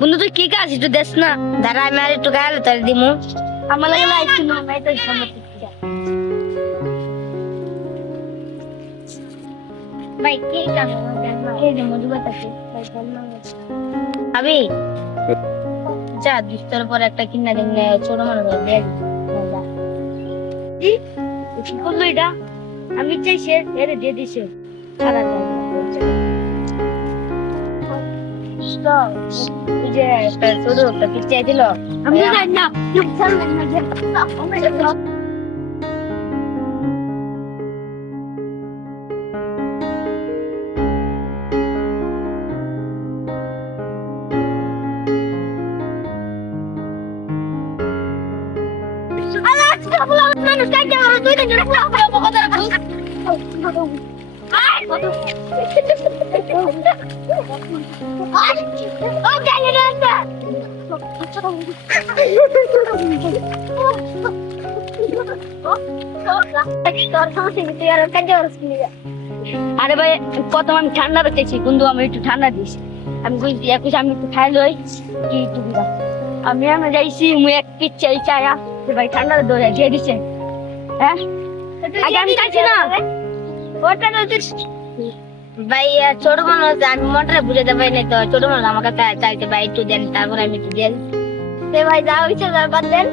বন্ধু তুই কি কাজ একটু দেখ না, দাঁড়া আমি আর একটু গায়ে তোর দিমু। আমার লাগে লাইট না ভাই, তো ভাই কি কাজ এই যে মজুবা থাকে ভাই বললাম আবি যা দুস্তর পর একটা কিনা দিন ছোট মানুষ দেখ কি করলো এটা, আমি চাইছে এর দিয়ে দিছে সারা যে একটা ছোট একটা পিচ্ছে দিল আমি জানি না মানুষ কাকে আমার দুই দিন কথা আরে ভাই কত আমি ঠান্ডা বেঁচেছি কিন্তু আমি একটু ঠান্ডা দিয়েছি আমি একুশ আমি একটু খাই লই কি আমি যাইছি মুই এক পিচ্ছাই চায়া ভাই ঠান্ডা দৌড়ে দিয়ে দিছে হ্যাঁ আগে আমি চাইছি না ওটা ভাই ছোট মানুষ আমি মোটরে বুঝাতে পারি না তো ছোট মানুষ আমাকে চাইতে ভাই একটু দেন তারপরে আমি একটু দেন ভাই যা হয়েছে তারপর দেন